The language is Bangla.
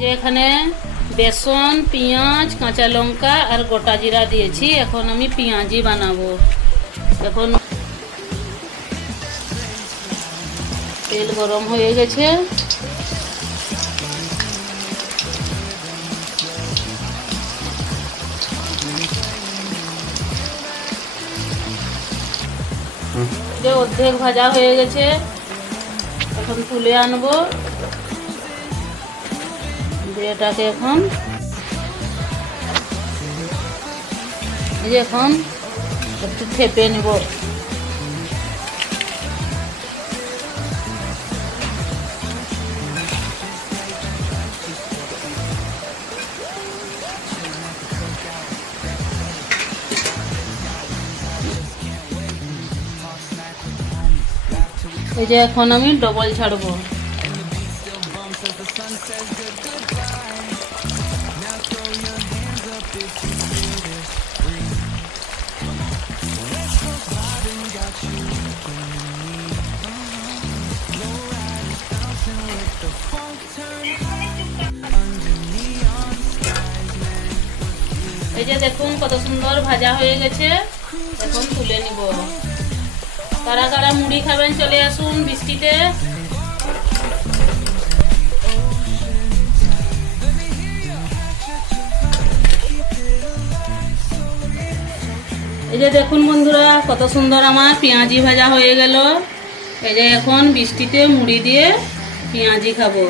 যে এখানে বেসন, পেঁয়াজ, কাঁচা লঙ্কা আর গোটা জিরা দিয়েছি। এখন আমি পেঁয়াজি বানাবো। এখন তেল গরম হয়ে গেছে। যে অর্ধেক ভাজা হয়ে গেছে, এখন তুলে আনবো। এটাকে এখন এখন একটু থেপে নেব। এই যে এখন আমি ডবল ছাড়বো। এই যে দেখুন কত সুন্দর ভাজা হয়ে গেছে। এখন তুলে নিব। কারা কারা মুড়ি খাবেন চলে আসুন বৃষ্টিতে। এই যে দেখুন বন্ধুরা কত সুন্দর আমার পেঁয়াজি ভাজা হয়ে গেল। এই যে এখন বৃষ্টিতে মুড়ি দিয়ে পেঁয়াজি খাবো।